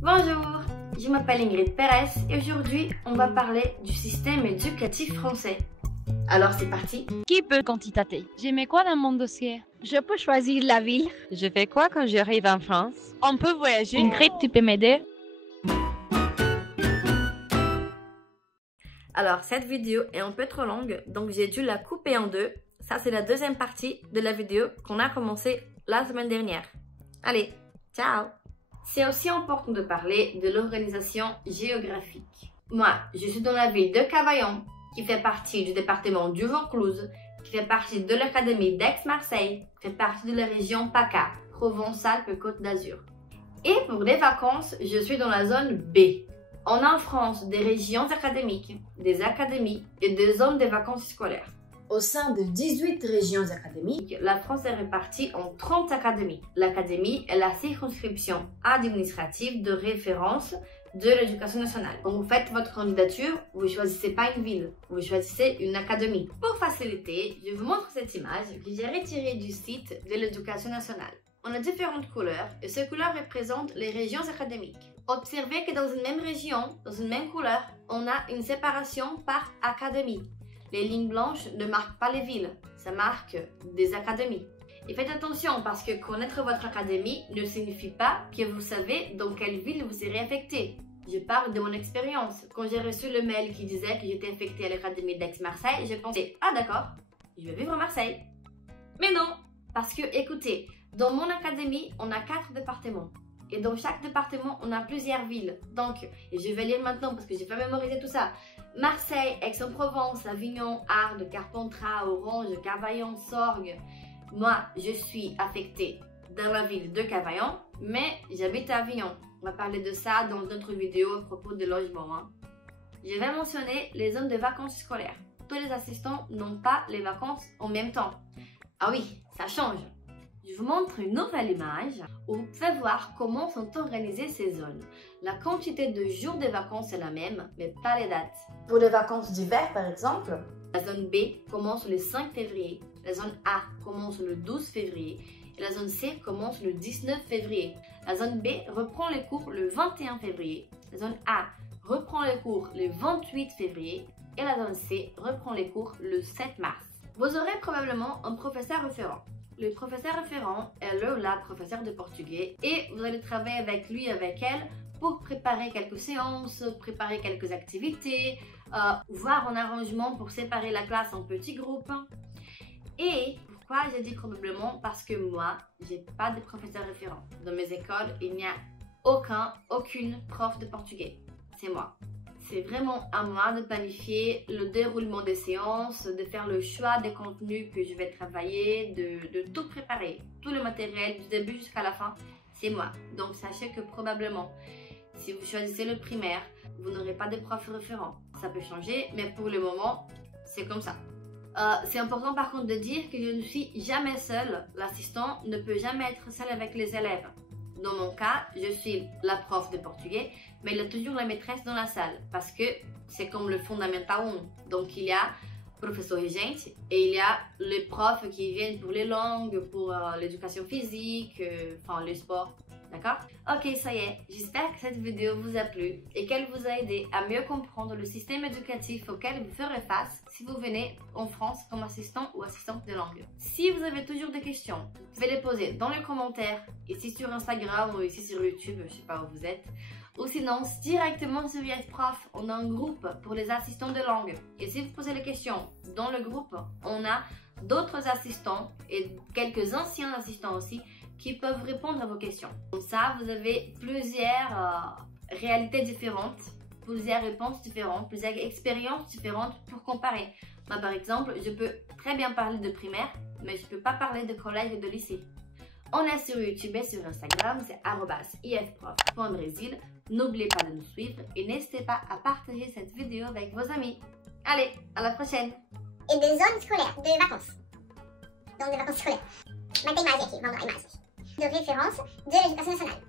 Bonjour, je m'appelle Ingrid Pérez et aujourd'hui on va parler du système éducatif français. Alors c'est parti. Qui peut candidater? J'ai mis quoi dans mon dossier? Je peux choisir la ville. Je fais quoi quand j'arrive en France? On peut voyager? Ingrid, tu peux m'aider? Alors cette vidéo est un peu trop longue donc j'ai dû la couper en deux. Ça c'est la deuxième partie de la vidéo qu'on a commencé la semaine dernière. Allez, ciao! C'est aussi important de parler de l'organisation géographique. Moi, je suis dans la ville de Cavaillon, qui fait partie du département du Vaucluse, qui fait partie de l'académie d'Aix-Marseille, qui fait partie de la région PACA, Provence-Alpes-Côte d'Azur. Et pour les vacances, je suis dans la zone B. On a en France des régions académiques, des académies et des zones de vacances scolaires. Au sein de 18 régions académiques, la France est répartie en 30 académies. L'académie est la circonscription administrative de référence de l'éducation nationale. Quand vous faites votre candidature, vous ne choisissez pas une ville, vous choisissez une académie. Pour faciliter, je vous montre cette image que j'ai retirée du site de l'éducation nationale. On a différentes couleurs et ces couleurs représentent les régions académiques. Observez que dans une même région, dans une même couleur, on a une séparation par académie. Les lignes blanches ne marquent pas les villes, ça marque des académies. Et faites attention parce que connaître votre académie ne signifie pas que vous savez dans quelle ville vous serez affecté. Je parle de mon expérience. Quand j'ai reçu le mail qui disait que j'étais affectée à l'académie d'Aix-Marseille, j'ai pensé « Ah d'accord, je vais vivre à Marseille ». Mais non, parce que écoutez, dans mon académie, on a 4 départements. Et dans chaque département, on a plusieurs villes. Donc, et je vais lire maintenant parce que j'ai pas mémorisé tout ça. Marseille, Aix-en-Provence, Avignon, Arles, Carpentras, Orange, Cavaillon, Sorgues. Moi, je suis affectée dans la ville de Cavaillon, mais j'habite à Avignon. On va parler de ça dans d'autres vidéos à propos de logement. Je vais mentionner les zones de vacances scolaires. Tous les assistants n'ont pas les vacances en même temps. Ah oui, ça change. Je vous montre une nouvelle image où vous pouvez voir comment sont organisées ces zones. La quantité de jours de vacances est la même, mais pas les dates. Pour les vacances d'hiver, par exemple, la zone B commence le 5 février, la zone A commence le 12 février et la zone C commence le 19 février. La zone B reprend les cours le 21 février, la zone A reprend les cours le 28 février et la zone C reprend les cours le 7 mars. Vous aurez probablement un professeur référent. Le professeur référent est le ou la professeur de portugais et vous allez travailler avec lui, avec elle pour préparer quelques séances, préparer quelques activités, voir un arrangement pour séparer la classe en petits groupes. Et pourquoi j'ai dit probablement? Parce que moi, j'ai pas de professeur référent. Dans mes écoles, il n'y a aucune prof de portugais. C'est moi. C'est vraiment à moi de planifier le déroulement des séances, de faire le choix des contenus que je vais travailler, de tout préparer. Tout le matériel du début jusqu'à la fin, c'est moi. Donc sachez que probablement, si vous choisissez le primaire, vous n'aurez pas de prof référent. Ça peut changer, mais pour le moment, c'est comme ça. C'est important par contre de dire que je ne suis jamais seule. L'assistant ne peut jamais être seul avec les élèves. Dans mon cas, je suis la prof de portugais, mais il y a toujours la maîtresse dans la salle parce que c'est comme le fondamental 1. Donc il y a professeur regente et il y a les profs qui viennent pour les langues, pour l'éducation physique, enfin le sport. D'accord? Ok, ça y est, j'espère que cette vidéo vous a plu et qu'elle vous a aidé à mieux comprendre le système éducatif auquel vous ferez face si vous venez en France comme assistant ou assistante de langue. Si vous avez toujours des questions, vous pouvez les poser dans les commentaires, ici sur Instagram ou ici sur YouTube, je sais pas où vous êtes. Ou sinon, directement sur IFProf, on a un groupe pour les assistants de langue. Et si vous posez les questions dans le groupe, on a d'autres assistants et quelques anciens assistants aussi qui peuvent répondre à vos questions. Comme ça, vous avez plusieurs réalités différentes, plusieurs réponses différentes, plusieurs expériences différentes pour comparer. Moi, par exemple, je peux très bien parler de primaire, mais je ne peux pas parler de collège et de lycée. On est sur YouTube et sur Instagram, c'est @ifprof.brésil. N'oubliez pas de nous suivre et n'hésitez pas à partager cette vidéo avec vos amis. Allez, à la prochaine! Et des zones scolaires, de vacances. Donc des vacances scolaires. Vai ter imagem aqui, vamos lá, imagem. De référence de l'éducation nationale.